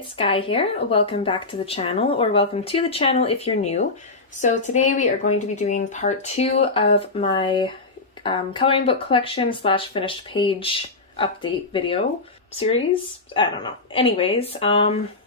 it's Skyee here. Welcome back to the channel, or welcome to the channel if you're new. So today we are going to be doing part 2 of my coloring book collection slash finished page update video series. I don't know. Anyways,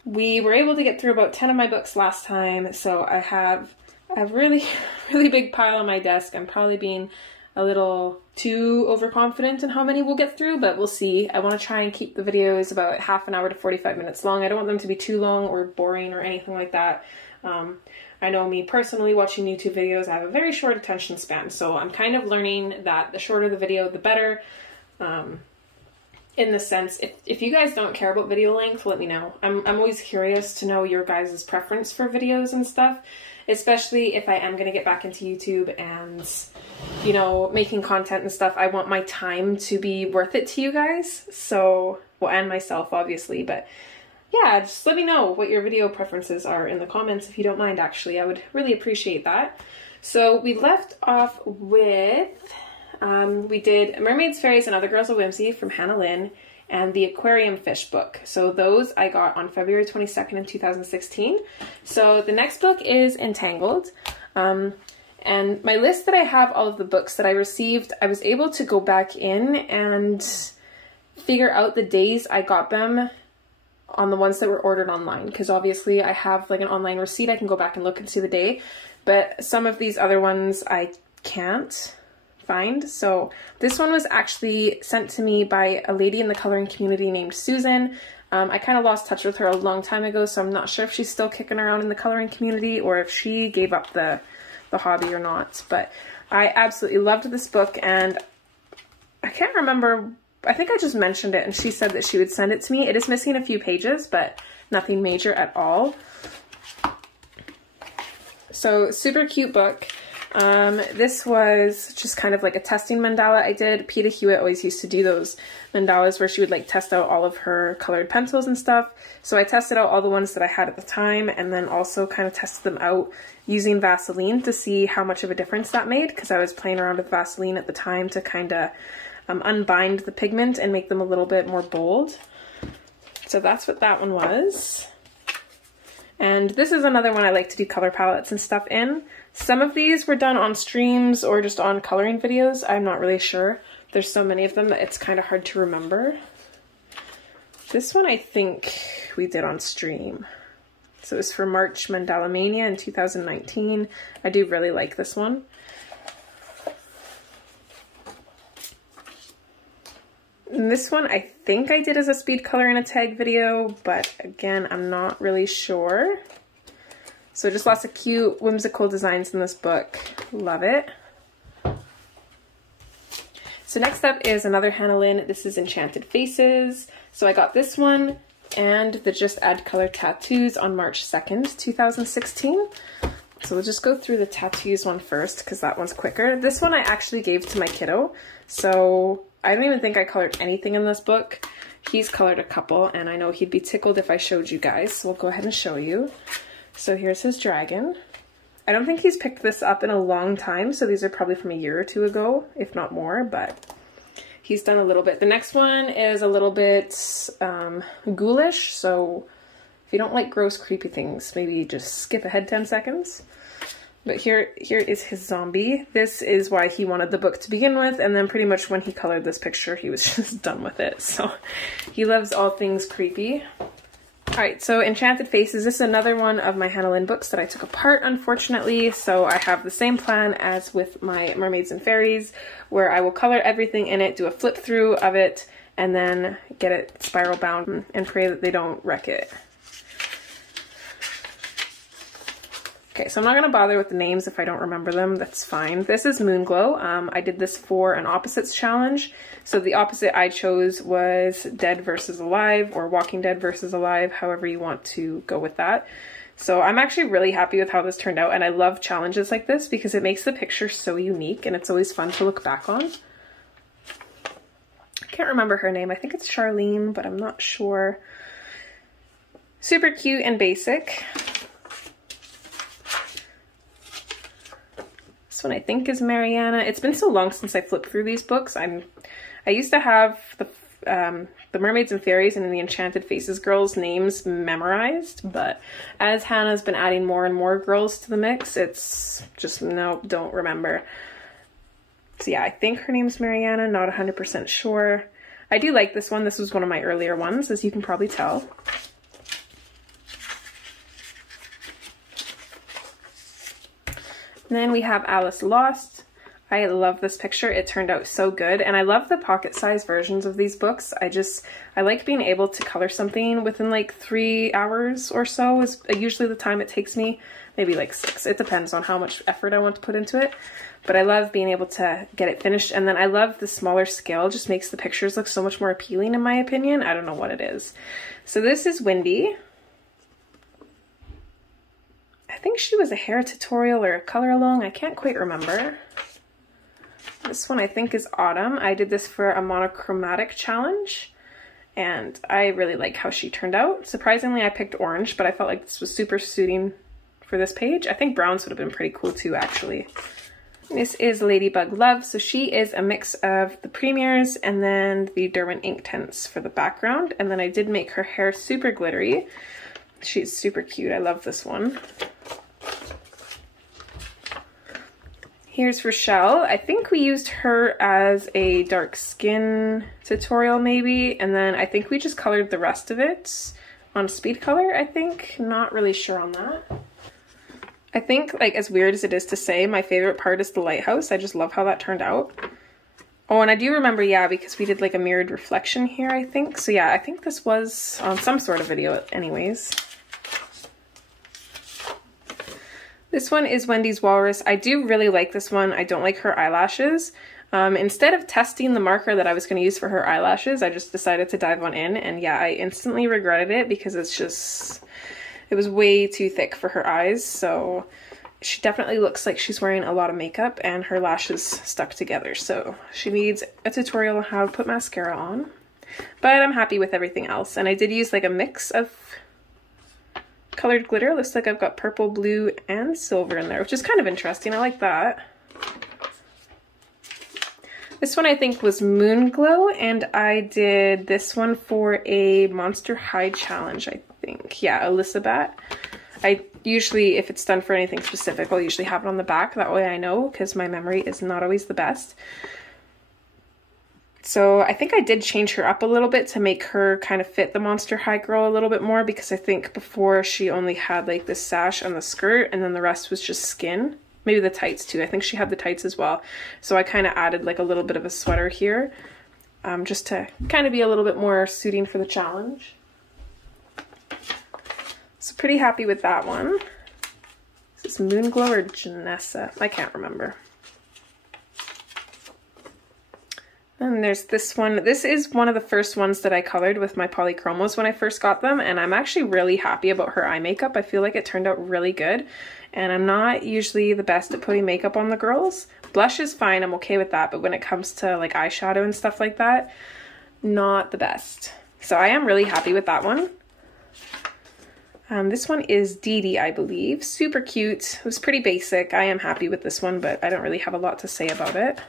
we were able to get through about 10 of my books last time, so I have a really big pile on my desk. I'm probably being a little too overconfident in how many we'll get through, but we'll see. I want to try and keep the videos about half an hour to 45 minutes long. I don't want them to be too long or boring or anything like that. I know me personally, watching YouTube videos, I have a very short attention span, so I'm kind of learning that the shorter the video, the better. In the sense, if you guys don't care about video length, let me know. I'm always curious to know your guys' preference for videos and stuff, especially if I am going to get back into YouTube and, you know, making content and stuff. I want my time to be worth it to you guys, so, well, and myself, obviously, but yeah, just let me know what your video preferences are in the comments if you don't mind, actually. I would really appreciate that. So we left off with, we did Mermaids, Fairies, and Other Girls of Whimsy from Hannah Lynn and the Aquarium Fish book. So those I got on February 22nd in 2016. So the next book is Entangled. And my list that I have all of the books that I received, I was able to go back in and figure out the days I got them on the ones that were ordered online, because obviously I have like an online receipt. I can go back and look and see the day, but some of these other ones I can't find. So this one was actually sent to me by a lady in the coloring community named Susan. I kind of lost touch with her a long time ago, so I'm not sure if she's still kicking around in the coloring community or if she gave up the hobby or not, but I absolutely loved this book, and I can't remember, I think I just mentioned it and she said that she would send it to me. It is missing a few pages, but nothing major at all. So super cute book. This was just kind of like a testing mandala I did. Peta Hewitt always used to do those mandalas where she would like test out all of her colored pencils and stuff. So I tested out all the ones that I had at the time, and then also kind of tested them out using Vaseline to see how much of a difference that made, because I was playing around with Vaseline at the time to kind of unbind the pigment and make them a little bit more bold. So that's what that one was. And this is another one I like to do color palettes and stuff in. Some of these were done on streams or just on coloring videos. I'm not really sure. There's so many of them that it's kind of hard to remember. This one I think we did on stream. So it was for March Mandala Mania in 2019. I do really like this one. And this one I think I did as a speed color in a tag video, but again, I'm not really sure. So just lots of cute, whimsical designs in this book. Love it. So next up is another Hannah Lynn. This is Enchanted Faces. So I got this one and the Just Add Color Tattoos on March 2nd, 2016. So we'll just go through the tattoos one first, because that one's quicker. This one I actually gave to my kiddo. So I don't even think I colored anything in this book. He's colored a couple, and I know he'd be tickled if I showed you guys. So we'll go ahead and show you. So here's his dragon. I don't think he's picked this up in a long time, so these are probably from a year or two ago, if not more, but he's done a little bit. The next one is a little bit ghoulish, so if you don't like gross, creepy things, maybe just skip ahead 10 seconds. But here is his zombie. This is why he wanted the book to begin with, and then pretty much when he colored this picture, he was just done with it. So he loves all things creepy. Alright, so Enchanted Faces. This is another one of my Hannah Lynn books that I took apart, unfortunately. So I have the same plan as with my Mermaids and Fairies, where I will color everything in it, do a flip through of it, and then get it spiral bound and pray that they don't wreck it. Okay, so I'm not going to bother with the names if I don't remember them, that's fine. This is Moonglow. I did this for an opposites challenge. So the opposite I chose was Dead versus Alive, or Walking Dead versus Alive, however you want to go with that. So I'm actually really happy with how this turned out, and I love challenges like this because it makes the picture so unique and it's always fun to look back on. I can't remember her name. I think it's Charlene, but I'm not sure. Super cute and basic. This one I think is Mariana. It's been so long since I flipped through these books. I used to have the Mermaids and Fairies and the Enchanted Faces girls' names memorized, but as Hannah's been adding more and more girls to the mix, it's just, no, don't remember. So yeah, I think her name's Mariana, not 100% sure. I do like this one. This was one of my earlier ones, as you can probably tell. And then we have Alice Lost. I love this picture. It turned out so good, and I love the pocket size versions of these books. I like being able to color something within like 3 hours or so is usually the time it takes me. Maybe like 6. It depends on how much effort I want to put into it. But I love being able to get it finished, and then I love the smaller scale. It just makes the pictures look so much more appealing in my opinion. I don't know what it is. So this is Wendy. I think she was a hair tutorial or a color along. I can't quite remember. This one I think is Autumn. I did this for a monochromatic challenge, and I really like how she turned out. Surprisingly, I picked orange, but I felt like this was super suiting for this page. I think browns would have been pretty cool too, actually. This is Ladybug Love. So she is a mix of the Premiers and then the Derwent ink tints for the background. And then I did make her hair super glittery. She's super cute. I love this one. Here's Rochelle. I think we used her as a dark skin tutorial maybe, and then I think we just colored the rest of it on speed color, I think. Not really sure on that. I think, like, as weird as it is to say, my favorite part is the lighthouse. I just love how that turned out. Oh, and I do remember, yeah, because we did like a mirrored reflection here, I think. So yeah, I think this was on some sort of video anyways. This one is Wendy's Walrus. I do really like this one. I don't like her eyelashes. Instead of testing the marker that I was going to use for her eyelashes, I just decided to dive on in. And yeah, I instantly regretted it because it's just, it was way too thick for her eyes. So she definitely looks like she's wearing a lot of makeup and her lashes stuck together. So she needs a tutorial on how to put mascara on. But I'm happy with everything else. And I did use like a mix of colored glitter. Looks like I've got purple, blue, and silver in there, which is kind of interesting. I like that. This one I think was Moon Glow, and I did this one for a Monster High challenge, I think. Yeah, Elizabeth. I usually, if it's done for anything specific, I'll usually have it on the back. That way I know, because my memory is not always the best. So I think I did change her up a little bit to make her kind of fit the Monster High girl a little bit more, because I think before she only had like the sash and the skirt and then the rest was just skin. Maybe the tights too. I think she had the tights as well. So I kind of added like a little bit of a sweater here just to kind of be a little bit more suiting for the challenge. So pretty happy with that one. Is this Moon Glow or Janessa? I can't remember. And there's this one. This is one of the first ones that I colored with my polychromos when I first got them, and I'm actually really happy about her eye makeup. I feel like it turned out really good, and I'm not usually the best at putting makeup on the girls. Blush is fine, I'm okay with that, but when it comes to like eyeshadow and stuff like that, not the best. So I am really happy with that one. This one is Dee Dee, I believe. Super cute. It was pretty basic. I am happy with this one, but I don't really have a lot to say about it.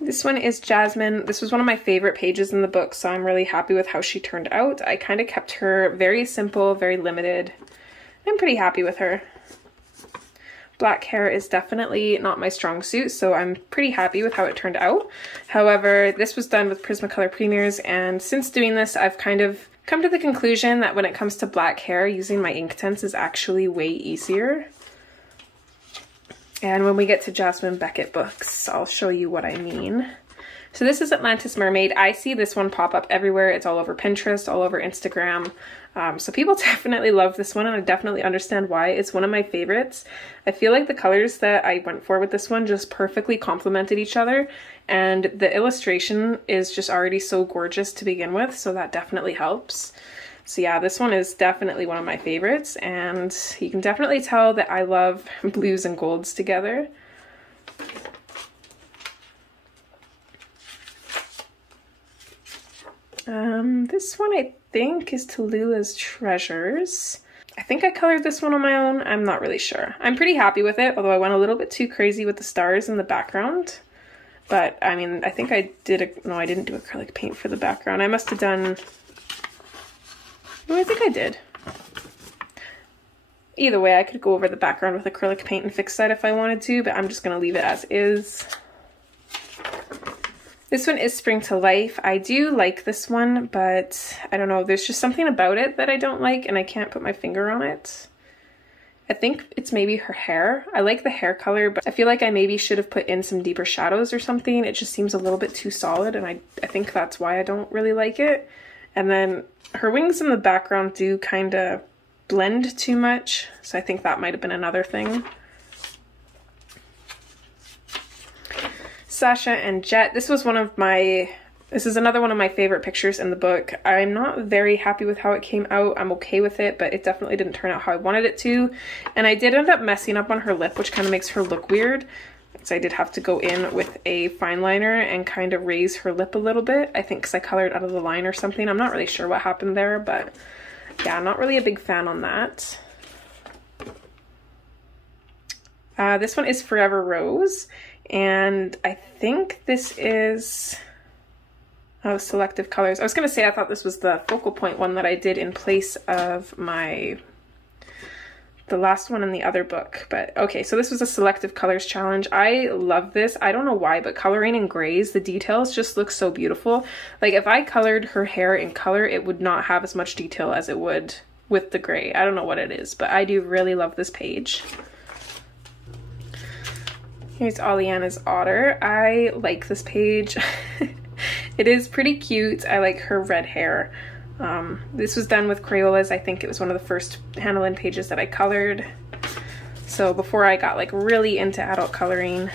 This one is Jasmine. This was one of my favorite pages in the book, so I'm really happy with how she turned out. I kind of kept her very simple, very limited. I'm pretty happy with her. Black hair is definitely not my strong suit, so I'm pretty happy with how it turned out. However, this was done with Prismacolor Premiers, and since doing this, I've kind of come to the conclusion that when it comes to black hair, using my ink tints is actually way easier. And when we get to Jasmine Beckett books, I'll show you what I mean. So this is Atlantis Mermaid. I see this one pop up everywhere. It's all over Pinterest, all over Instagram. So people definitely love this one, and I definitely understand why. It's one of my favorites. I feel like the colors that I went for with this one just perfectly complemented each other, and the illustration is just already so gorgeous to begin with, so that definitely helps. So yeah, this one is definitely one of my favorites, and you can definitely tell that I love blues and golds together. This one I think is Tallulah's Treasures. I think I colored this one on my own. I'm not really sure. I'm pretty happy with it, although I went a little bit too crazy with the stars in the background. But I mean, I think I did no, I didn't do acrylic paint for the background. I must have done, no, I think I did. Either way, I could go over the background with acrylic paint and fix that if I wanted to, but I'm just gonna leave it as is. This one is Spring to Life. I do like this one, but I don't know, there's just something about it that I don't like and I can't put my finger on it. I think it's maybe her hair. I like the hair color, but I feel like I maybe should have put in some deeper shadows or something. It just seems a little bit too solid, and I think that's why I don't really like it. And then her wings in the background do kind of blend too much, so I think that might have been another thing. Sasha and Jet. This was this is another one of my favorite pictures in the book. I'm not very happy with how it came out. I'm okay with it, but it definitely didn't turn out how I wanted it to. And I did end up messing up on her lip, which kind of makes her look weird. So I did have to go in with a fine liner and kind of raise her lip a little bit. I think because I colored out of the line or something. I'm not really sure what happened there, but yeah, I'm not really a big fan on that. This one is Forever Rose. And I think this is Selective Colors. I was going to say I thought this was the focal point one that I did in place of the last one in the other book. But okay, so this was a Selective Colors challenge. I love this. I don't know why, but coloring in grays, the details just look so beautiful. Like if I colored her hair in color, it would not have as much detail as it would with the gray. I don't know what it is, but I do really love this page. Here's Oleana's Otter. I like this page. It is pretty cute. I like her red hair. This was done with Crayolas. I think it was one of the first Hannah Lynn pages that I colored. So before I got like really into adult coloring.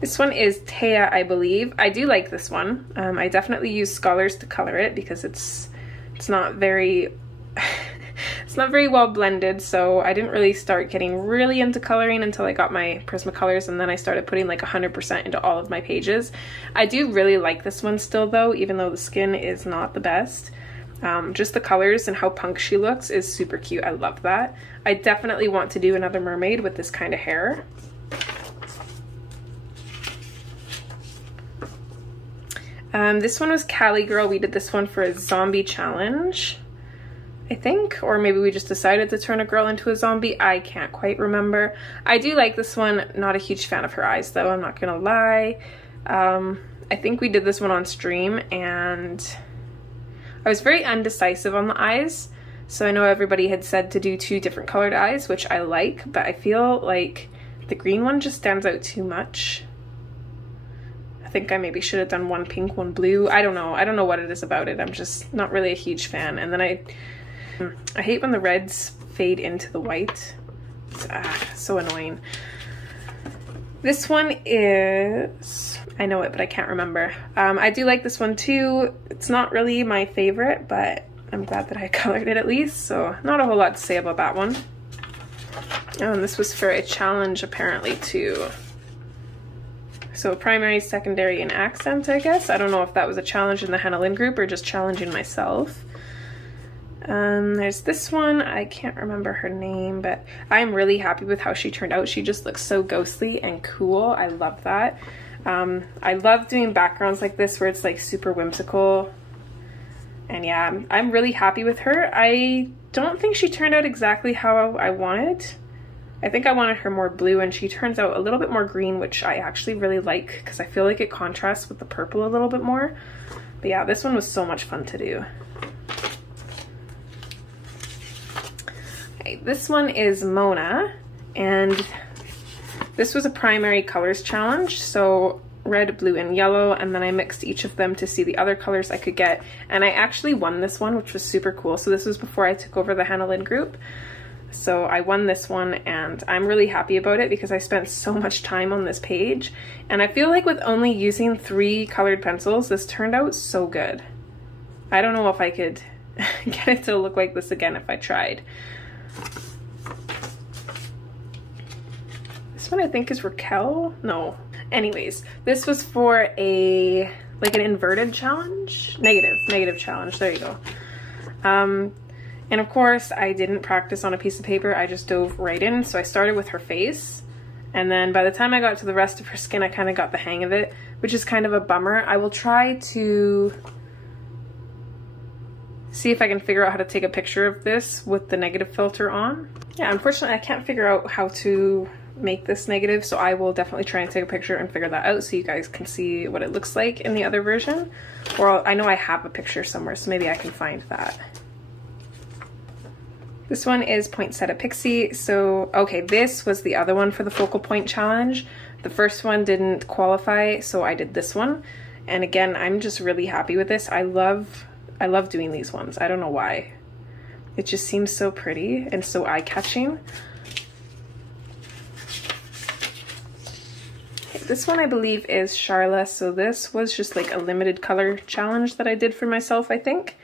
This one is Taya, I believe. I do like this one. I definitely use Scholars to color it because it's not very it's not very well blended, so I didn't really start getting really into coloring until I got my Prismacolors, and then I started putting like 100% into all of my pages. I do really like this one still though, even though the skin is not the best. Just the colors and how punk she looks is super cute. I love that. I definitely want to do another mermaid with this kind of hair. This one was Cali Girl. We did this one for a zombie challenge, I think, or maybe we just decided to turn a girl into a zombie. I can't quite remember. I do like this one. Not a huge fan of her eyes though, I'm not gonna lie. I think we did this one on stream and I was very undecisive on the eyes. So I know everybody had said to do 2 different colored eyes, which I like, but I feel like the green one just stands out too much. I think I maybe should have done 1 pink, 1 blue. I don't know what it is about it. I'm just not really a huge fan. And then I hate when the reds fade into the white. It's so annoying. This one is, I know it, but I can't remember. I do like this one too. It's not really my favorite, but I'm glad that I colored it at least. So not a whole lot to say about that one. Oh, and this was for a challenge apparently too. So primary, secondary, and accent, I guess. I don't know if that was a challenge in the Hannah Lynn group or just challenging myself. There's this one. I can't remember her name, but I'm really happy with how she turned out. She just looks so ghostly and cool. I love that. I love doing backgrounds like this where it's like super whimsical. And yeah, I'm really happy with her. I don't think she turned out exactly how I wanted. I think I wanted her more blue, and she turns out a little bit more green, which I actually really like because I feel like it contrasts with the purple a little bit more. But yeah, this one was so much fun to do. Okay, this one is Mona, and this was a primary colors challenge. So red, blue, and yellow, and then I mixed each of them to see the other colors I could get. And I actually won this one, which was super cool. So this was before I took over the Hannah Lynn group. So I won this one, and I'm really happy about it because I spent so much time on this page. And I feel like with only using 3 colored pencils, this turned out so good. I don't know if I could get it to look like this again if I tried. This one I think is Raquel? No. Anyways, this was for a, like an inverted challenge? Negative challenge, there you go. And of course, I didn't practice on a piece of paper, I just dove right in. So I started with her face, And then by the time I got to the rest of her skin, I kind of got the hang of it, which is kind of a bummer. I will try to see if I can figure out how to take a picture of this with the negative filter on. Yeah, unfortunately I can't figure out how to make this negative, so I will definitely try and take a picture and figure that out so you guys can see what it looks like in the other version. Or I know I have a picture somewhere, so maybe I can find that. This one is Poinsettia Pixie. So, okay, this was the other one for the focal point challenge. The first one didn't qualify, so I did this one. And again, I'm just really happy with this. I love doing these ones. I don't know why. It just seems so pretty and so eye-catching. Okay, this one I believe is Sharla. So this was just like a limited color challenge that I did for myself, I think.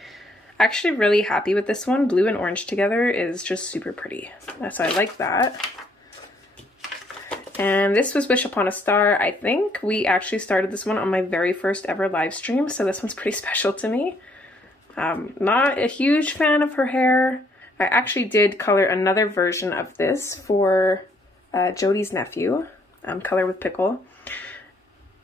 Actually really happy with this one. Blue and orange together is just super pretty. So I like that. And this was Wish Upon a Star. I think we actually started this one on my very first ever live stream, so this one's pretty special to me. Not a huge fan of her hair. I actually did color another version of this for Jody's nephew, Color with Pickle.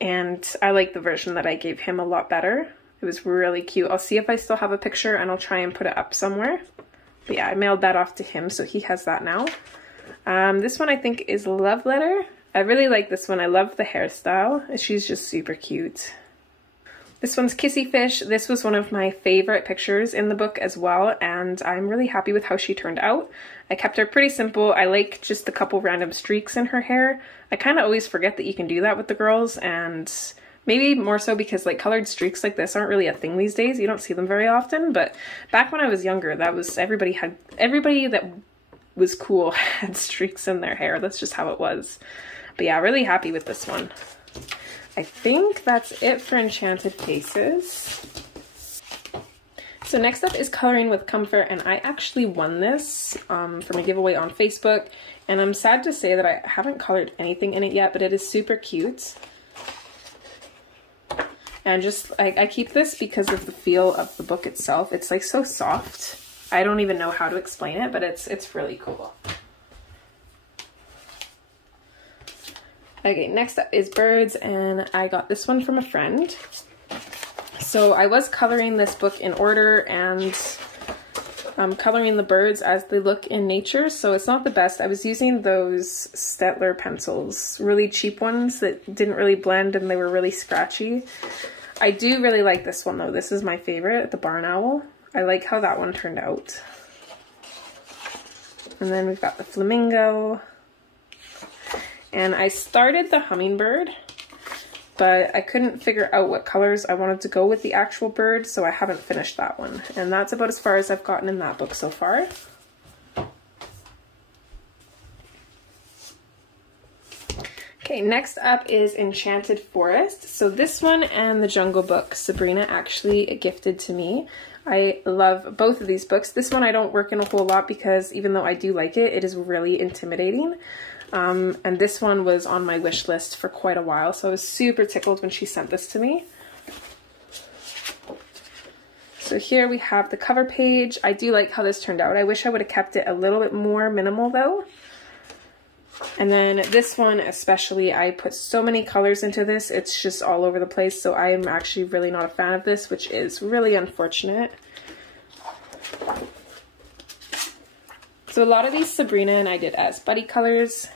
And I like the version that I gave him a lot better. It was really cute. I'll see if I still have a picture and I'll try and put it up somewhere. But yeah, I mailed that off to him, so he has that now. This one I think is Love Letter. I really like this one. I love the hairstyle. She's just super cute. This one's Kissy Fish. This was one of my favorite pictures in the book as well, and I'm really happy with how she turned out. I kept her pretty simple. I like just a couple random streaks in her hair. I kind of always forget that you can do that with the girls, and maybe more so because like colored streaks like this aren't really a thing these days. You don't see them very often, but back when I was younger, that was everybody that was cool had streaks in their hair. That's just how it was. But yeah, really happy with this one. I think that's it for Enchanted Faces. So next up is Coloring with Comfort, and I actually won this from a giveaway on Facebook, and I'm sad to say that I haven't colored anything in it yet, but it is super cute. And just, I keep this because of the feel of the book itself. It's like so soft. I don't even know how to explain it, but it's really cool. Okay, next up is Birds, and I got this one from a friend. So I was coloring this book in order, and I'm coloring the birds as they look in nature, so it's not the best. I was using those Staedtler pencils, really cheap ones that didn't really blend and they were really scratchy. I do really like this one though. This is my favorite, the Barn Owl. I like how that one turned out. And then we've got the Flamingo. And I started the Hummingbird, but I couldn't figure out what colors I wanted to go with the actual bird, so I haven't finished that one. And that's about as far as I've gotten in that book so far. Okay, next up is Enchanted Forest. So this one and the Jungle Book, Sabrina actually gifted to me. I love both of these books. This one I don't work in a whole lot because even though I do like it, it is really intimidating. And this one was on my wish list for quite a while, so I was super tickled when she sent this to me. So here we have the cover page. I do like how this turned out. I wish I would have kept it a little bit more minimal though. And then this one especially, I put so many colors into this, it's just all over the place, so I am actually really not a fan of this, which is really unfortunate. So a lot of these Sabrina and I did as buddy colors.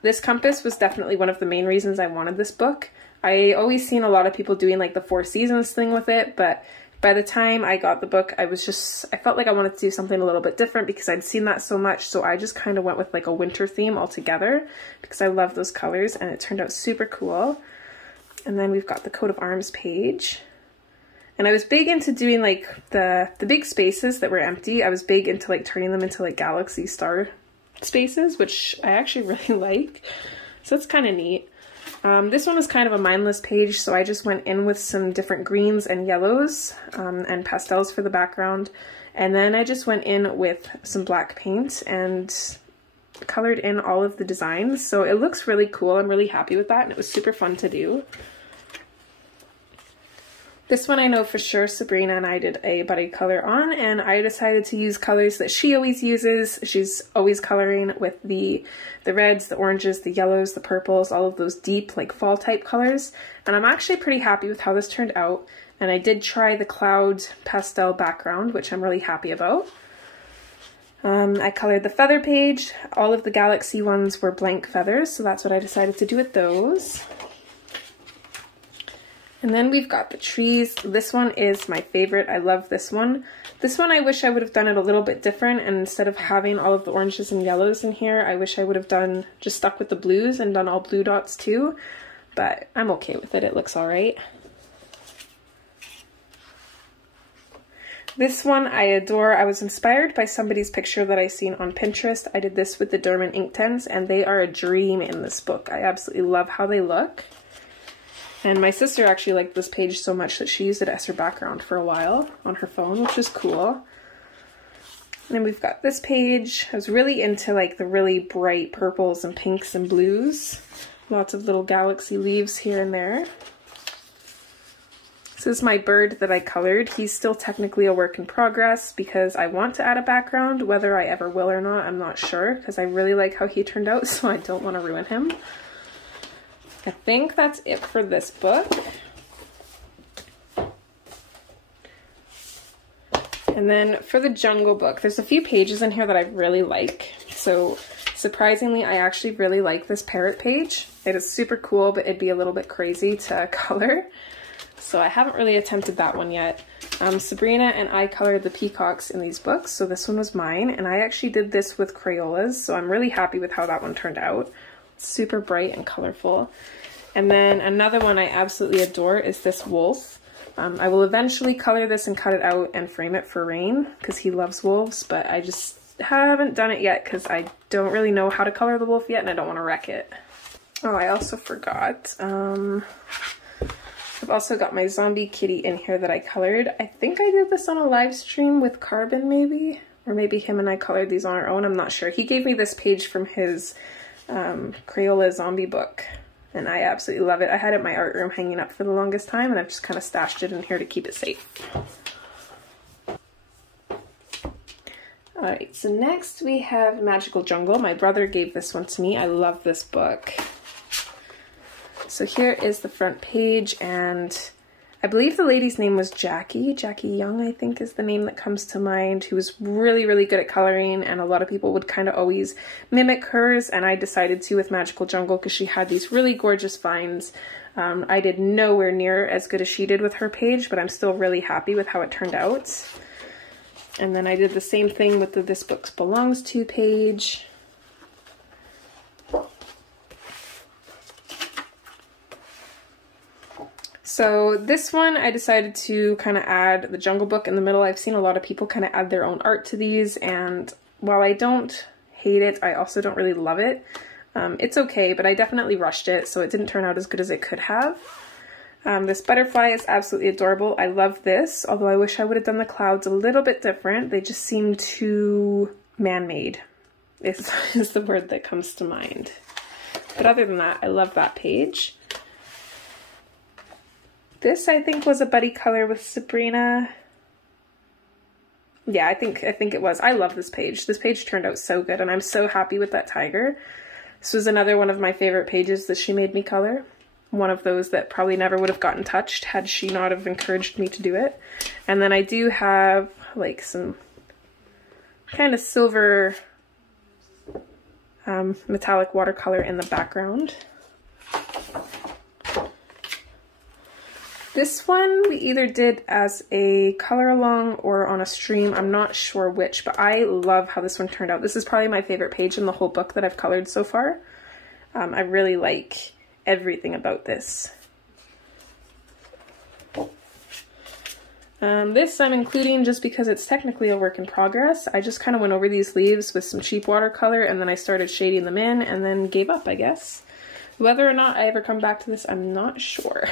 This compass was definitely one of the main reasons I wanted this book. I always seen a lot of people doing like the 4 seasons thing with it, but by the time I got the book, I felt like I wanted to do something a little bit different because I'd seen that so much, so I just kind of went with like a winter theme altogether because I love those colors and it turned out super cool. And then we've got the coat of arms page. And I was big into doing like the big spaces that were empty. I was big into like turning them into like galaxy star spaces, which I actually really like. So it's kind of neat. This one was kind of a mindless page, so I just went in with some different greens and yellows and pastels for the background. And then I just went in with some black paint and colored in all of the designs. So it looks really cool. I'm really happy with that, and it was super fun to do. This one I know for sure Sabrina and I did a buddy color on, and I decided to use colors that she always uses. She's always coloring with the reds, the oranges, the yellows, the purples, all of those deep like fall type colors. And I'm actually pretty happy with how this turned out. And I did try the cloud pastel background, which I'm really happy about. I colored the feather page. All of the galaxy ones were blank feathers, so that's what I decided to do with those. And then we've got the trees. This one is my favorite. I love this one. This one I wish I would have done it a little bit different, and instead of having all of the oranges and yellows in here, I wish I would have just stuck with the blues and done all blue dots too, but I'm okay with it. It looks all right. This one I adore. I was inspired by somebody's picture that I seen on Pinterest. I did this with the Derman Inktense, and they are a dream in this book. I absolutely love how they look. And my sister actually liked this page so much that she used it as her background for a while on her phone, which is cool. And then we've got this page. I was really into like the really bright purples and pinks and blues. Lots of little galaxy leaves here and there. This is my bird that I colored. He's still technically a work in progress because I want to add a background. Whether I ever will or not, I'm not sure, because I really like how he turned out, so I don't want to ruin him. I think that's it for this book. And then for the Jungle Book, there's a few pages in here that I really like. So surprisingly, I actually really like this parrot page. It is super cool, but it'd be a little bit crazy to color. So I haven't really attempted that one yet. Sabrina and I colored the peacocks in these books, so this one was mine. And I actually did this with Crayolas, so I'm really happy with how that one turned out. Super bright and colorful. And then another one I absolutely adore is this wolf. I will eventually color this and cut it out and frame it for Rain because he loves wolves, but I just haven't done it yet because I don't really know how to color the wolf yet and I don't want to wreck it. Oh, I also forgot. I've also got my zombie kitty in here that I colored. I think I did this on a live stream with Carbon maybe, or maybe him and I colored these on our own. I'm not sure. He gave me this page from his Crayola zombie book. And I absolutely love it. I had it in my art room hanging up for the longest time, and I've just kind of stashed it in here to keep it safe. Alright, so next we have Magical Jungle. My brother gave this one to me. I love this book. So here is the front page, and I believe the lady's name was Jackie. Jackie Young, I think, is the name that comes to mind, who was really, really good at coloring, and a lot of people would kind of always mimic hers, and I decided to with Magical Jungle because she had these really gorgeous finds. I did nowhere near as good as she did with her page, but I'm still really happy with how it turned out. And then I did the same thing with the This Book Belongs To page. So this one I decided to kind of add the Jungle Book in the middle. I've seen a lot of people kind of add their own art to these, and while I don't hate it, I also don't really love it. It's okay, but I definitely rushed it, so it didn't turn out as good as it could have. This butterfly is absolutely adorable. I love this, although I wish I would have done the clouds a little bit different. They just seem too man-made, is the word that comes to mind. But other than that, I love that page. This, I think, was a buddy color with Sabrina. Yeah, I think it was. I love this page. This page turned out so good, and I'm so happy with that tiger. This was another one of my favorite pages that she made me color. One of those that probably never would have gotten touched had she not have encouraged me to do it. And then I do have, like, some kind of silver metallic watercolor in the background. This one we either did as a color along or on a stream. I'm not sure which, but I love how this one turned out. This is probably my favorite page in the whole book that I've colored so far. I really like everything about this. This I'm including just because it's technically a work in progress. I just kind of went over these leaves with some cheap watercolor and then I started shading them in and then gave up, I guess. Whether or not I ever come back to this, I'm not sure.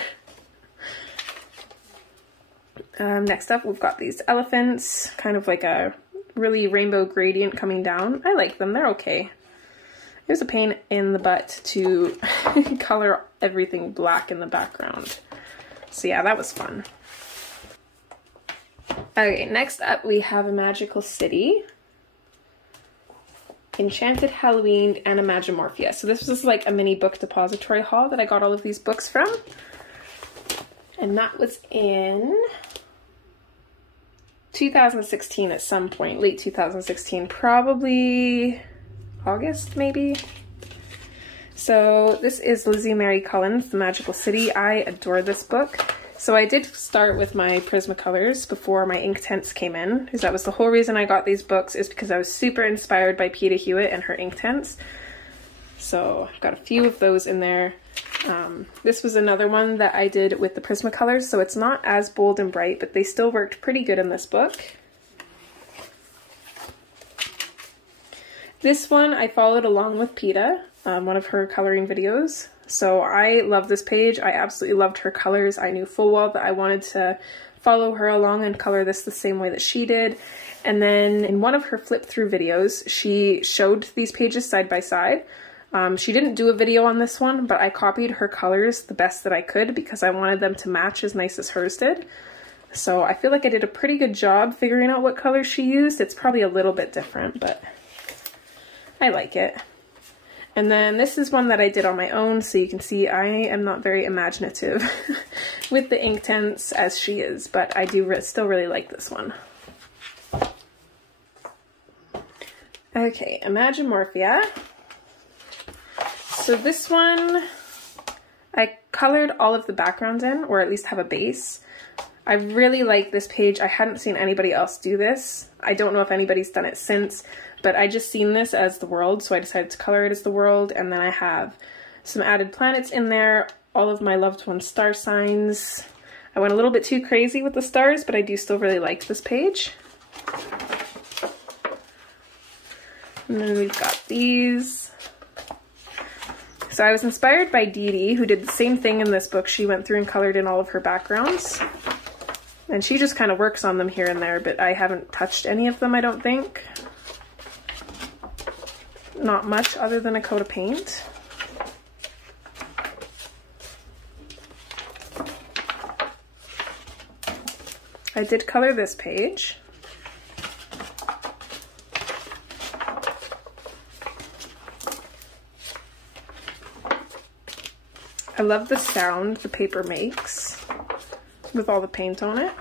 Next up, we've got these elephants, kind of like a really rainbow gradient coming down. I like them, they're okay. It was a pain in the butt to color everything black in the background. So yeah, that was fun. Okay, next up we have A Magical City, Enchanted Halloween, and Imagine Morphia. So this was like a mini book depository haul that I got all of these books from. And that was in 2016 at some point, late 2016, probably August maybe. So this is Lizzie Mary Cullen's The Magical City. I adore this book. So I did start with my Prismacolors before my Inktense came in, because that was the whole reason I got these books, is because I was super inspired by Peta Hewitt and her Inktense. So I've got a few of those in there. This was another one that I did with the Prismacolors, so it's not as bold and bright, but they still worked pretty good in this book. This one I followed along with Peta, one of her coloring videos. So I love this page. I absolutely loved her colors. I knew full well that I wanted to follow her along and color this the same way that she did. And then in one of her flip through videos, she showed these pages side by side. She didn't do a video on this one, but I copied her colors the best that I could because I wanted them to match as nice as hers did. So I feel like I did a pretty good job figuring out what colors she used. It's probably a little bit different, but I like it. And then this is one that I did on my own, so you can see I am not very imaginative with the Inktense as she is, but I do still really like this one. Okay, Imagine Morphia. So this one, I colored all of the backgrounds in, or at least have a base. I really like this page. I hadn't seen anybody else do this. I don't know if anybody's done it since, but I just seen this as the world, so I decided to color it as the world, and then I have some added planets in there, all of my loved ones' star signs. I went a little bit too crazy with the stars, but I do still really like this page. And then we've got these. So I was inspired by Dee Dee, who did the same thing in this book. She went through and colored in all of her backgrounds. And she just kind of works on them here and there, but I haven't touched any of them, I don't think. Not much other than a coat of paint. I did color this page. I love the sound the paper makes with all the paint on it.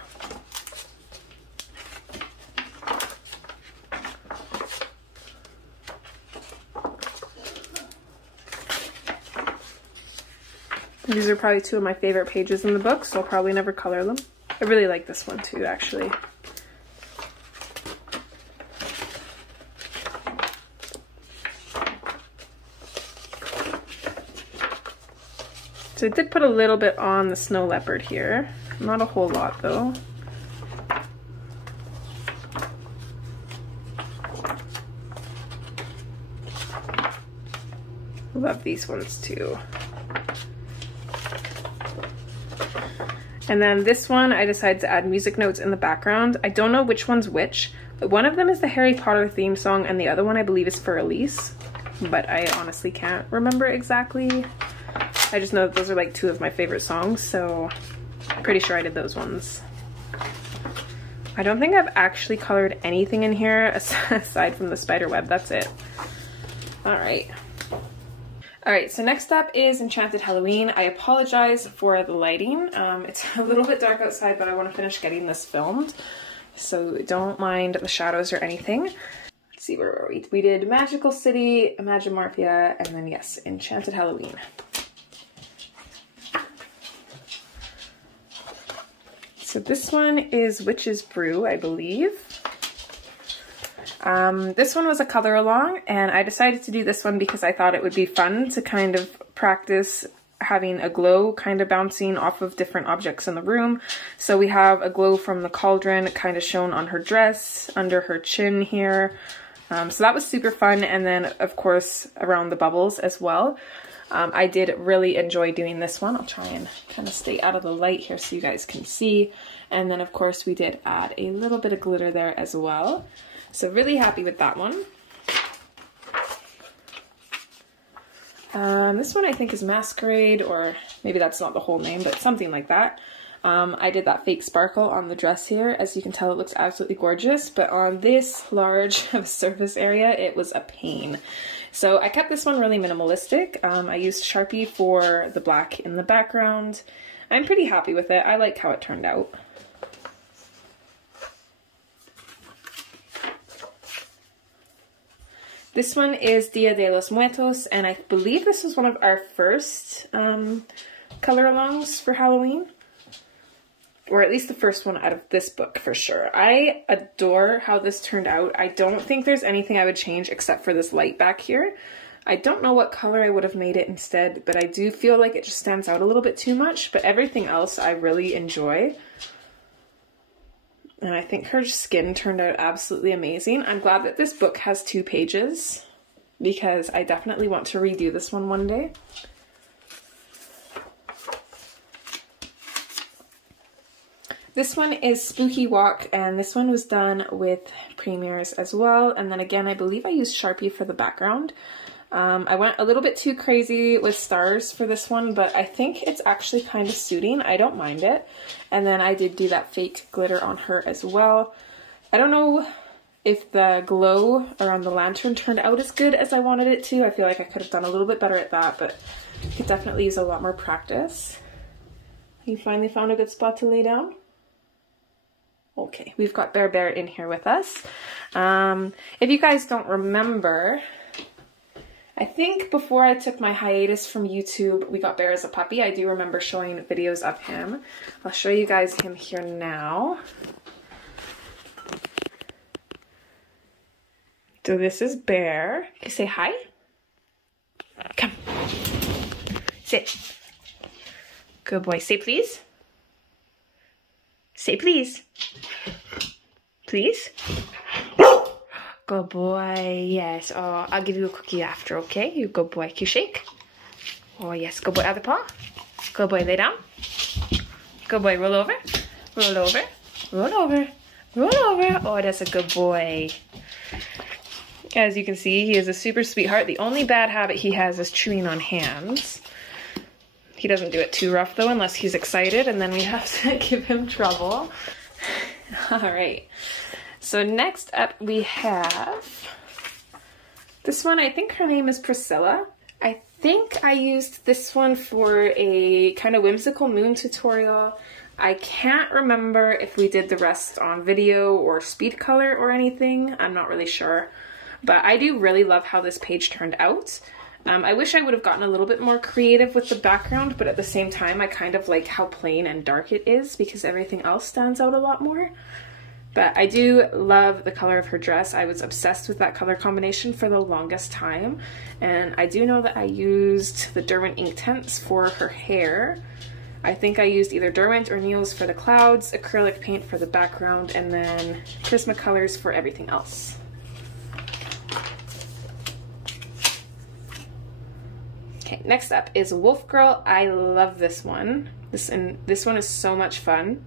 These are probably two of my favorite pages in the book, so I'll probably never color them. I really like this one too, actually. So I did put a little bit on the snow leopard here. Not a whole lot though. Love these ones too. And then this one, I decided to add music notes in the background. I don't know which one's which, but one of them is the Harry Potter theme song and the other one I believe is for Elise, but I honestly can't remember exactly. I just know that those are like two of my favorite songs, so I'm pretty sure I did those ones. I don't think I've actually colored anything in here aside from the spider web. That's it. All right. Alright, so next up is Enchanted Halloween. I apologize for the lighting. It's a little bit dark outside, but I want to finish getting this filmed, so don't mind the shadows or anything. Let's see, where were we? We did Magical City, Imagine Morphia, and then yes, Enchanted Halloween. So this one is Witch's Brew, I believe. This one was a color along, and I decided to do this one because I thought it would be fun to kind of practice having a glow kind of bouncing off of different objects in the room. So we have a glow from the cauldron kind of shown on her dress, under her chin here. So that was super fun, and then of course around the bubbles as well. I did really enjoy doing this one. I'll try and kind of stay out of the light here so you guys can see. And then of course we did add a little bit of glitter there as well. So really happy with that one. This one I think is Masquerade, or maybe that's not the whole name, but something like that. I did that fake sparkle on the dress here. As you can tell, it looks absolutely gorgeous, but on this large of a surface area, it was a pain. So I kept this one really minimalistic. I used Sharpie for the black in the background. I'm pretty happy with it. I like how it turned out. This one is Dia de los Muertos, and I believe this was one of our first color alongs for Halloween. Or at least the first one out of this book for sure. I adore how this turned out. I don't think there's anything I would change except for this light back here. I don't know what color I would have made it instead, but I do feel like it just stands out a little bit too much, but everything else I really enjoy. And I think her skin turned out absolutely amazing. I'm glad that this book has 2 pages because I definitely want to redo this one day. This one is Spooky Walk, and this one was done with premiers as well. And then again, I believe I used Sharpie for the background. I went a little bit too crazy with stars for this one, but I think it's actually kind of suiting. I don't mind it. And then I did do that fake glitter on her as well. I don't know if the glow around the lantern turned out as good as I wanted it to. I feel like I could have done a little bit better at that, but I could definitely use a lot more practice. You finally found a good spot to lay down? Okay, we've got Bear in here with us. If you guys don't remember, I think before I took my hiatus from YouTube, we got Bear as a puppy. I do remember showing videos of him. I'll show you guys him here now. So this is Bear. Okay, say hi. Come. Sit. Good boy. Say please. Say please. Please? Good boy, yes. Oh, I'll give you a cookie after, okay? You good boy. Can you shake? Oh, yes. Good boy. Other paw. Good boy. Lay down. Good boy. Roll over. Roll over. Roll over. Roll over. Oh, that's a good boy. As you can see, he is a super sweetheart. The only bad habit he has is chewing on hands. He doesn't do it too rough, though, unless he's excited, and then we have to give him trouble. All right. So next up we have this one. I think her name is Priscilla. I think I used this one for a kind of whimsical moon tutorial. I can't remember if we did the rest on video or speed color or anything. I'm not really sure. But I do really love how this page turned out. I wish I would have gotten a little bit more creative with the background, but at the same time I kind of like how plain and dark it is because everything else stands out a lot more. But I do love the color of her dress. I was obsessed with that color combination for the longest time. And I do know that I used the Derwent Inktense for her hair. I think I used either Derwent or Neil's for the clouds, acrylic paint for the background, and then Prismacolors for everything else. Okay, next up is Wolf Girl. I love this one. This one is so much fun.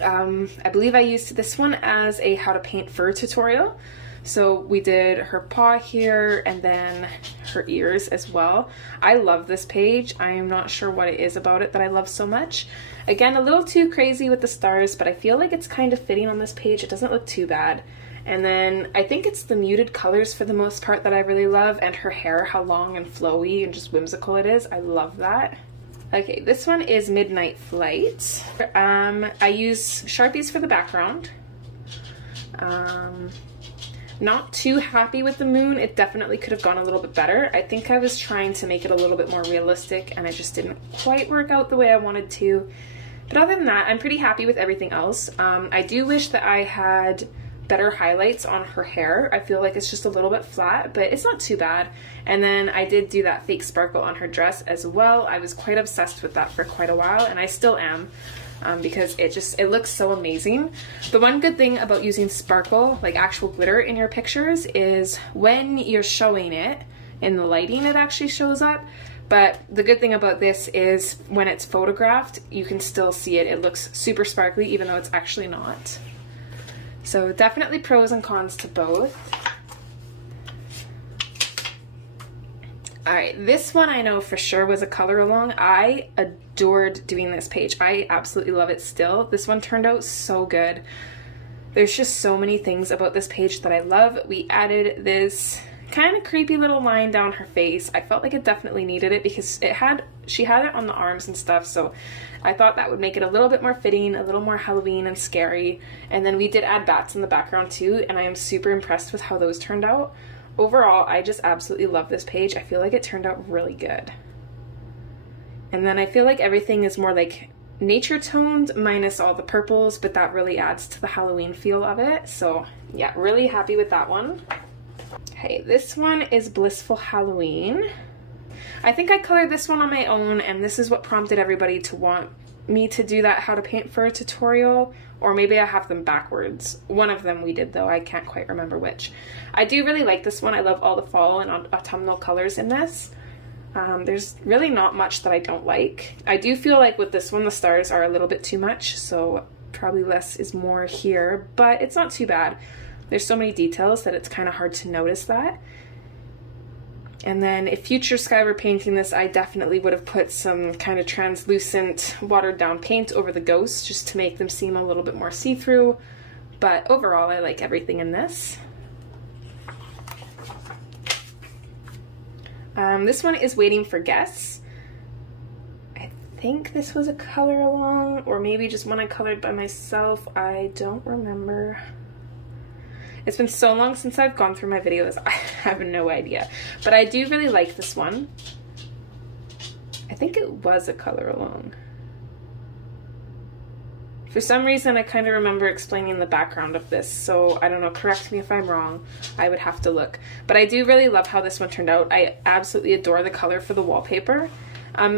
I believe I used this one as a how to paint fur tutorial. So we did her paw here and then her ears as well. I love this page. I am not sure what it is about it that I love so much. Again, a little too crazy with the stars, but I feel like it's kind of fitting on this page. It doesn't look too bad. And then I think it's the muted colors for the most part that I really love, and her hair, how long and flowy and just whimsical it is. I love that. Okay, this one is Midnight Flight. I use Sharpies for the background. Not too happy with the moon. It definitely could have gone a little bit better. I think I was trying to make it a little bit more realistic and it just didn't quite work out the way I wanted to. But other than that, I'm pretty happy with everything else. I do wish that I had better highlights on her hair. I feel like it's just a little bit flat, but it's not too bad. And then I did do that fake sparkle on her dress as well. I was quite obsessed with that for quite a while, and I still am, because it looks so amazing. The one good thing about using sparkle, like actual glitter in your pictures, is when you're showing it in the lighting, it actually shows up. But the good thing about this is when it's photographed, you can still see it. It looks super sparkly, even though it's actually not. So definitely pros and cons to both. Alright, this one I know for sure was a color along. I adored doing this page. I absolutely love it still. This one turned out so good. There's just so many things about this page that I love. We added this kind of creepy little line down her face. I felt like it definitely needed it because she had it on the arms and stuff, so I thought that would make it a little bit more fitting, a little more Halloween and scary. And then we did add bats in the background too, and I am super impressed with how those turned out. Overall, I just absolutely love this page. I feel like it turned out really good. And then I feel like everything is more like nature toned minus all the purples, but that really adds to the Halloween feel of it. So yeah, really happy with that one. Okay, this one is Blissful Halloween. I think I colored this one on my own, and this is what prompted everybody to want me to do that how to paint for a tutorial, or maybe I have them backwards. One of them we did though, I can't quite remember which. I do really like this one. I love all the fall and autumnal colors in this. There's really not much that I don't like. I do feel like with this one the stars are a little bit too much, so probably less is more here, but it's not too bad. There's so many details that it's kind of hard to notice that. And then if future Skyee were painting this, I definitely would have put some kind of translucent watered down paint over the ghosts just to make them seem a little bit more see-through. But overall, I like everything in this. This one is Waiting for Guests. I think this was a color along, or maybe just one I colored by myself. I don't remember. It's been so long since I've gone through my videos, I have no idea. But I do really like this one. I think it was a color along. For some reason, I kind of remember explaining the background of this, so I don't know, correct me if I'm wrong. I would have to look. But I do really love how this one turned out. I absolutely adore the color for the wallpaper.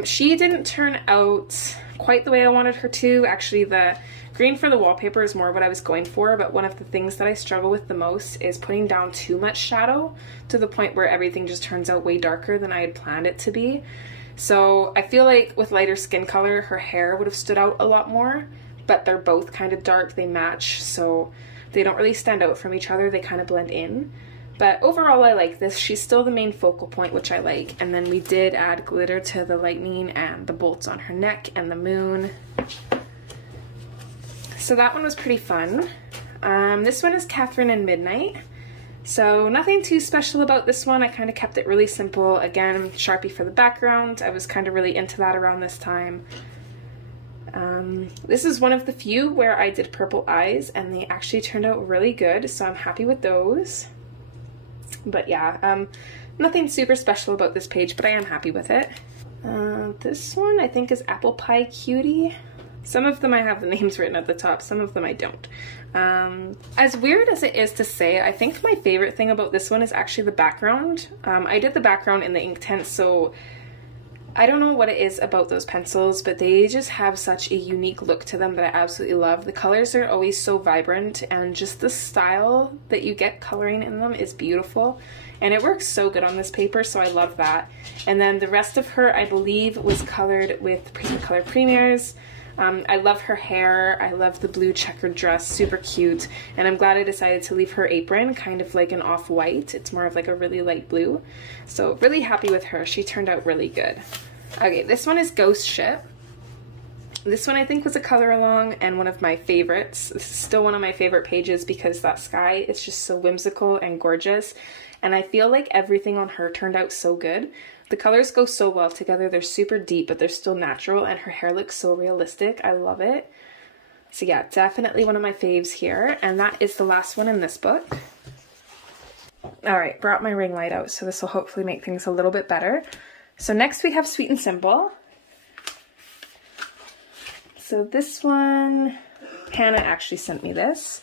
She didn't turn out quite the way I wanted her to. Actually, the green for the wallpaper is more what I was going for, but one of the things that I struggle with the most is putting down too much shadow to the point where everything just turns out way darker than I had planned it to be. So I feel like with lighter skin color, her hair would have stood out a lot more, but they're both kind of dark, they match, so they don't really stand out from each other, they kind of blend in. But overall, I like this. She's still the main focal point, which I like. And then we did add glitter to the lightning and the bolts on her neck and the moon. So that one was pretty fun. This one is Catherine and Midnight. So nothing too special about this one. I kind of kept it really simple. Again, Sharpie for the background. I was kind of really into that around this time. This is one of the few where I did purple eyes and they actually turned out really good, so I'm happy with those. But yeah, nothing super special about this page, but I am happy with it. This one I think is Apple Pie Cutie. Some of them I have the names written at the top, some of them I don't. As weird as it is to say, I think my favorite thing about this one is actually the background. I did the background in the Inktense, so I don't know what it is about those pencils, but they just have such a unique look to them that I absolutely love. The colors are always so vibrant, and just the style that you get coloring in them is beautiful. And it works so good on this paper, so I love that. And then the rest of her, I believe, was colored with Prismacolor Premiers. I love her hair, I love the blue checkered dress, super cute, and I'm glad I decided to leave her apron kind of like an off-white. It's more of like a really light blue. So really happy with her, she turned out really good. Okay, this one is Ghost Ship. This one I think was a color along and one of my favorites. This is still one of my favorite pages because that sky is just so whimsical and gorgeous, and I feel like everything on her turned out so good. The colors go so well together, they're super deep, but they're still natural, and her hair looks so realistic. I love it. So yeah, definitely one of my faves here, and that is the last one in this book. Alright, brought my ring light out, so this will hopefully make things a little bit better. So next we have Sweet and Simple. So this one, Hannah actually sent me this.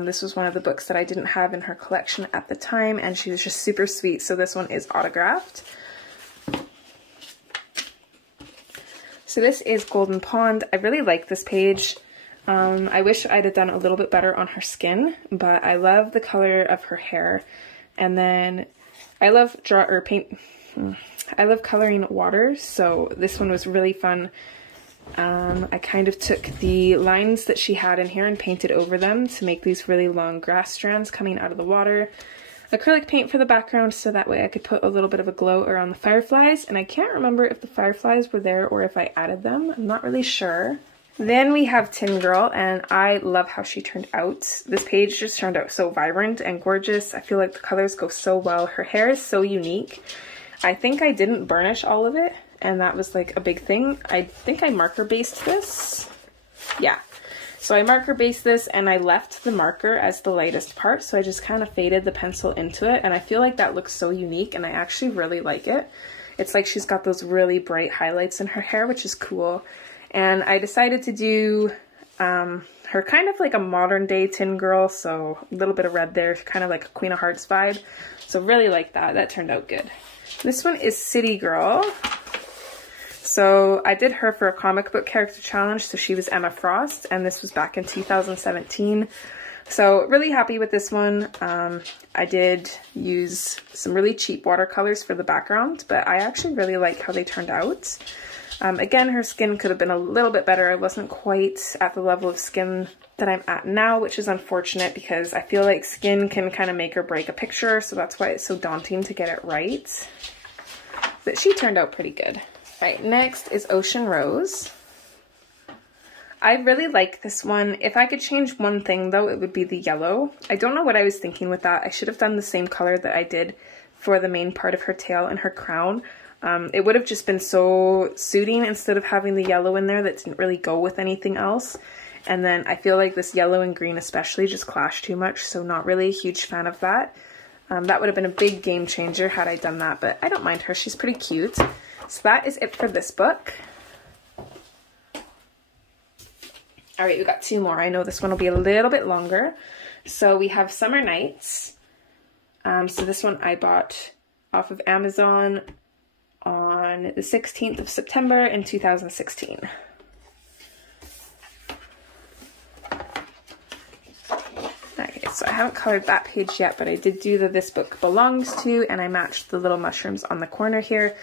This was one of the books that I didn't have in her collection at the time, and she was just super sweet, so this one is autographed. So this is Golden Pond. I really like this page. I wish I'd have done a little bit better on her skin, but I love the color of her hair. And then I love I love coloring water, so this one was really fun. I kind of took the lines that she had in here and painted over them to make these really long grass strands coming out of the water. acrylic paint for the background so that way I could put a little bit of a glow around the fireflies, and I can't remember if the fireflies were there or if I added them. I'm not really sure. Then we have Tin Girl, and I love how she turned out. This page just turned out so vibrant and gorgeous. I feel like the colors go so well. Her hair is so unique. I think I didn't burnish all of it, and that was like a big thing. I think I marker based this. Yeah. So I marker based this, and I left the marker as the lightest part, so I just kind of faded the pencil into it, and I feel like that looks so unique, and I actually really like it. It's like she's got those really bright highlights in her hair, which is cool. And I decided to do her kind of like a modern day Tin Girl, so a little bit of red there, kind of like a Queen of Hearts vibe. So really like that. That turned out good. This one is City Girl. So I did her for a comic book character challenge, so she was Emma Frost, and this was back in 2017. So really happy with this one. I did use some really cheap watercolors for the background, but I actually really like how they turned out. Again, her skin could have been a little bit better. I wasn't quite at the level of skin that I'm at now, which is unfortunate because I feel like skin can kind of make or break a picture, so that's why it's so daunting to get it right. But she turned out pretty good. All right, next is Ocean Rose. I really like this one. If I could change one thing though, it would be the yellow. I don't know what I was thinking with that. I should have done the same color that I did for the main part of her tail and her crown. It would have just been so suiting instead of having the yellow in there that didn't really go with anything else. And then I feel like this yellow and green especially just clash too much, so not really a huge fan of that. That would have been a big game changer had I done that, but I don't mind her. She's pretty cute. So that is it for this book. All right, we got two more. I know this one will be a little bit longer. So we have Summer Nights. So this one I bought off of Amazon on the 16th of September in 2016. Okay, so I haven't colored that page yet, but I did do the This Book Belongs To, and I matched the little mushrooms on the corner here.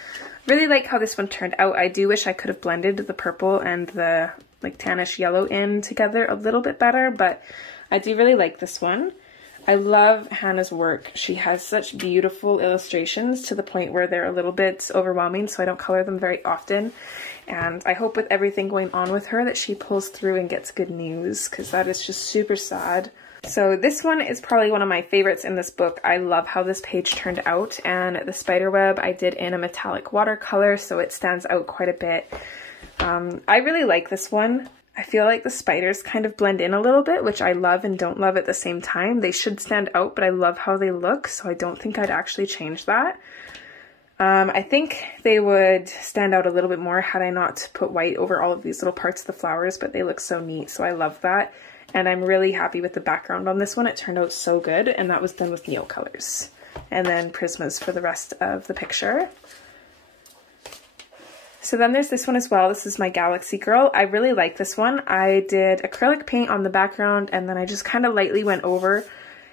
Really like how this one turned out. I do wish I could have blended the purple and the like tannish yellow in together a little bit better, but I do really like this one. I love Hannah's work. She has such beautiful illustrations to the point where they're a little bit overwhelming, so I don't color them very often. And I hope with everything going on with her that she pulls through and gets good news, because that is just super sad. So this one is probably one of my favorites in this book. I love how this page turned out, and the spider web I did in a metallic watercolor, so it stands out quite a bit. I really like this one. I feel like the spiders kind of blend in a little bit, which I love and don't love at the same time. They should stand out, but I love how they look, so I don't think I'd actually change that. I think they would stand out a little bit more had I not put white over all of these little parts of the flowers, but they look so neat, so I love that. And I'm really happy with the background on this one. It turned out so good, and that was done with Neocolors. And then Prismas for the rest of the picture. So then there's this one as well. This is my Galaxy Girl. I really like this one. I did acrylic paint on the background, and then I just kind of lightly went over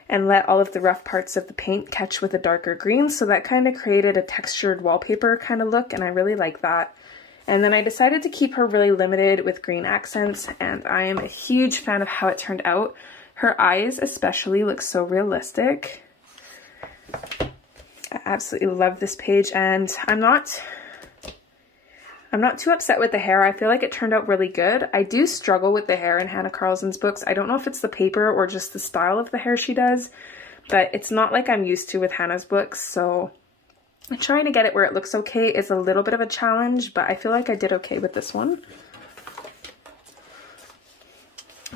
and let all of the rough parts of the paint catch with a darker green. So that kind of created a textured wallpaper kind of look, and I really like that. And then I decided to keep her really limited with green accents, and I am a huge fan of how it turned out. Her eyes especially look so realistic. I absolutely love this page, and I'm not too upset with the hair. I feel like it turned out really good. I do struggle with the hair in Hannah Carlson's books. I don't know if it's the paper or just the style of the hair she does, but it's not like I'm used to with Hannah's books, so trying to get it where it looks okay is a little bit of a challenge, but I feel like I did okay with this one.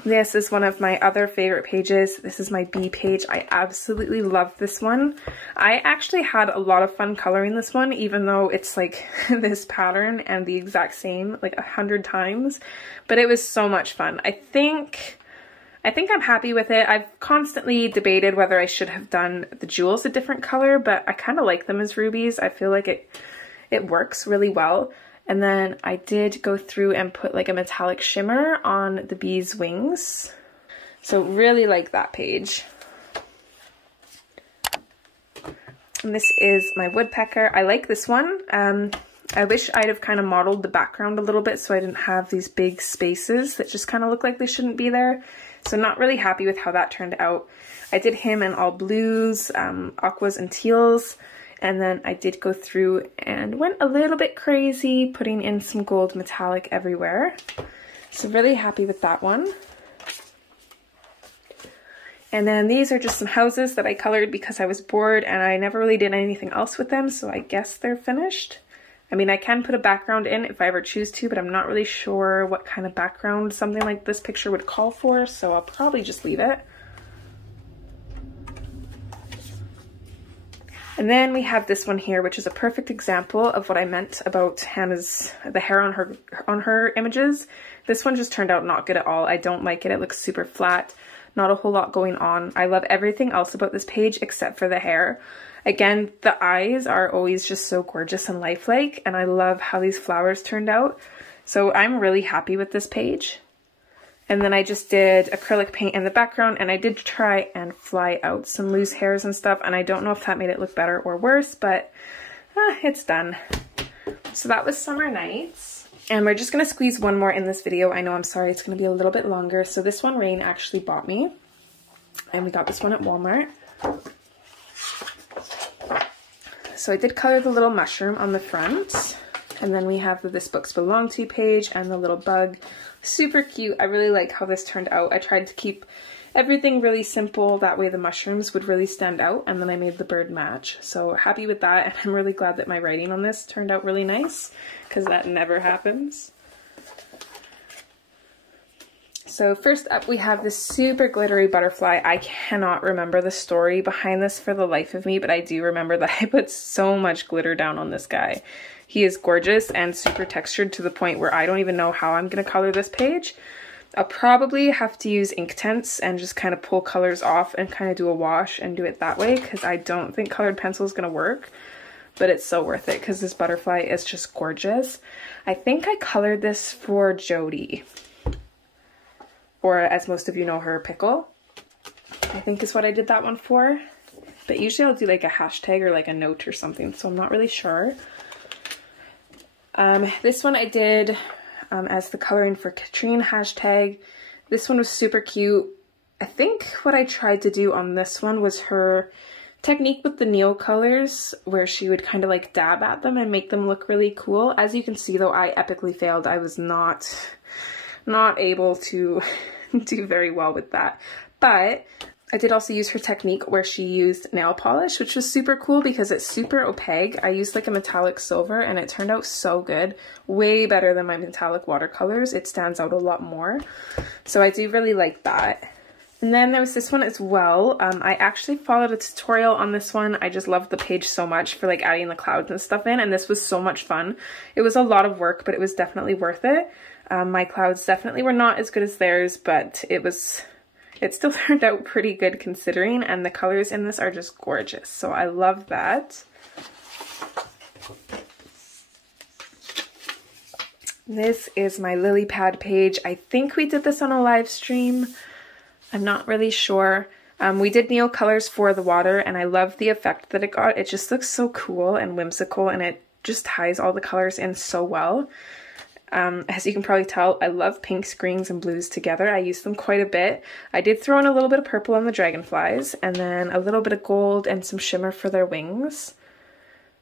This is one of my other favorite pages. This is my B page. I absolutely love this one. I actually had a lot of fun coloring this one, even though it's like this pattern and the exact same like 100 times, but it was so much fun. I think I'm happy with it. I've constantly debated whether I should have done the jewels a different color, but I kind of like them as rubies. I feel like it works really well. And then I did go through and put like a metallic shimmer on the bee's wings. So really like that page. And this is my woodpecker. I like this one. I wish I'd have kind of modeled the background a little bit so I didn't have these big spaces that just kind of look like they shouldn't be there. So not really happy with how that turned out. I did him in all blues, aquas and teals, and then I did go through and went a little bit crazy, putting in some gold metallic everywhere. So really happy with that one. And then these are just some houses that I colored because I was bored and I never really did anything else with them, so I guess they're finished. I mean, I can put a background in if I ever choose to, but I'm not really sure what kind of background something like this picture would call for, so I'll probably just leave it. And then we have this one here, which is a perfect example of what I meant about Hannah's, the hair on her images. This one just turned out not good at all. I don't like it. It looks super flat. Not a whole lot going on. I love everything else about this page except for the hair. Again, the eyes are always just so gorgeous and lifelike, and I love how these flowers turned out. So I'm really happy with this page. And then I just did acrylic paint in the background, and I did try and fly out some loose hairs and stuff, and I don't know if that made it look better or worse, but it's done. So that was Summer Nights. And we're just going to squeeze one more in this video. I know, I'm sorry, it's going to be a little bit longer. So this one Rain actually bought me, and we got this one at Walmart. So I did color the little mushroom on the front, and then we have the This Books Belong To page and the little bug. Super cute. I really like how this turned out. I tried to keep everything really simple, that way the mushrooms would really stand out, and then I made the bird match. So happy with that, and I'm really glad that my writing on this turned out really nice, because that never happens. So first up we have this super glittery butterfly. I cannot remember the story behind this for the life of me, but I do remember that I put so much glitter down on this guy. He is gorgeous and super textured to the point where I don't even know how I'm going to color this page. I'll probably have to use Inktense and just kind of pull colors off and kind of do a wash and do it that way, because I don't think colored pencil is going to work. But it's so worth it because this butterfly is just gorgeous. I think I colored this for Jody, or as most of you know her, Pickle, I think is what I did that one for. But usually I'll do like a hashtag or like a note or something, so I'm not really sure. This one I did as the coloring for Katrine hashtag. This one was super cute. I think what I tried to do on this one was her technique with the Neo colors, where she would kind of like dab at them and make them look really cool. As you can see though, I epically failed. I was not able to do very well with that. But I did also use her technique where she used nail polish, which was super cool because it's super opaque. I used like a metallic silver and it turned out so good. Way better than my metallic watercolors. It stands out a lot more. So I do really like that. And then there was this one as well. I actually followed a tutorial on this one. I just loved the page so much for like adding the clouds and stuff in, and this was so much fun. It was a lot of work, but it was definitely worth it. My clouds definitely were not as good as theirs, but it still turned out pretty good considering, and the colors in this are just gorgeous. So I love that. This is my lily pad page. I think we did this on a live stream. I'm not really sure. We did Neo colors for the water, and I love the effect that it got. It just looks so cool and whimsical, and it just ties all the colors in so well. As you can probably tell, I love pinks, greens, and blues together. I use them quite a bit. I did throw in a little bit of purple on the dragonflies, and then a little bit of gold and some shimmer for their wings,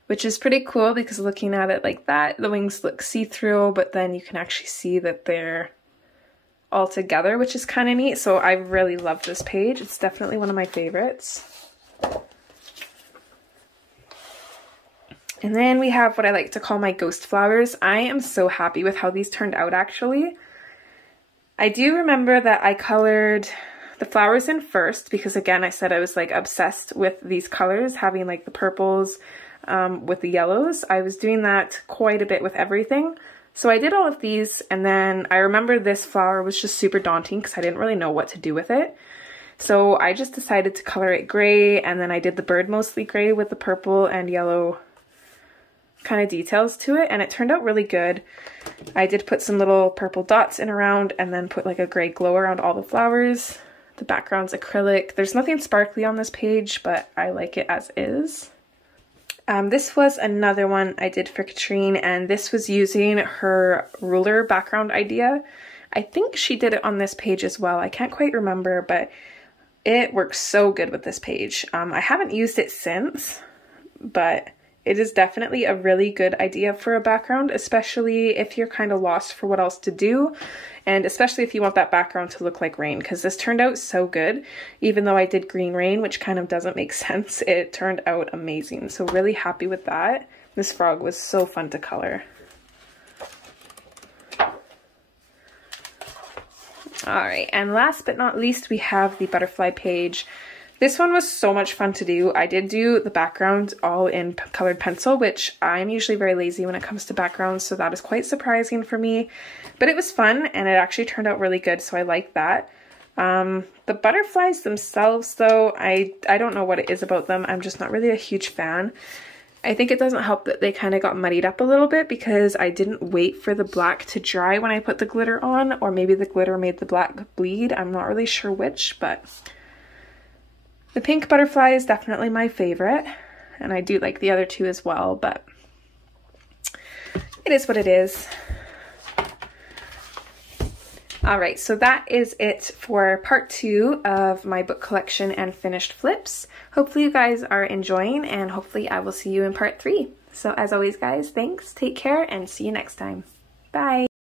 which is pretty cool because looking at it like that, the wings look see-through, but then you can actually see that they're all together, which is kind of neat. So I really love this page. It's definitely one of my favorites. And then we have what I like to call my ghost flowers. I am so happy with how these turned out actually. I do remember that I colored the flowers in first because again I said I was like obsessed with these colors, having like the purples with the yellows. I was doing that quite a bit with everything. So I did all of these, and then I remember this flower was just super daunting because I didn't really know what to do with it. So I just decided to color it gray, and then I did the bird mostly gray with the purple and yellow kind of details to it, and it turned out really good. I did put some little purple dots in around and then put like a gray glow around all the flowers. The background's acrylic. There's nothing sparkly on this page, but I like it as is. This was another one I did for Katrine, and this was using her ruler background idea. I think she did it on this page as well. I can't quite remember, but it works so good with this page. I haven't used it since, but it is definitely a really good idea for a background, especially if you're kind of lost for what else to do, and especially if you want that background to look like rain, because this turned out so good. Even though I did green rain, which kind of doesn't make sense, it turned out amazing. So really happy with that. This frog was so fun to color. Alright, and last but not least, we have the butterfly page. This one was so much fun to do. I did do the background all in colored pencil, which I'm usually very lazy when it comes to backgrounds, so that is quite surprising for me. But it was fun, and it actually turned out really good, so I like that. The butterflies themselves, though, I don't know what it is about them. I'm just not really a huge fan. I think it doesn't help that they kind of got muddied up a little bit because I didn't wait for the black to dry when I put the glitter on, or maybe the glitter made the black bleed. I'm not really sure which, but the pink butterfly is definitely my favorite, and I do like the other two as well, but it is what it is. Alright, so that is it for part 2 of my book collection and finished flips. Hopefully you guys are enjoying, and hopefully I will see you in part 3. So as always guys, thanks, take care, and see you next time. Bye!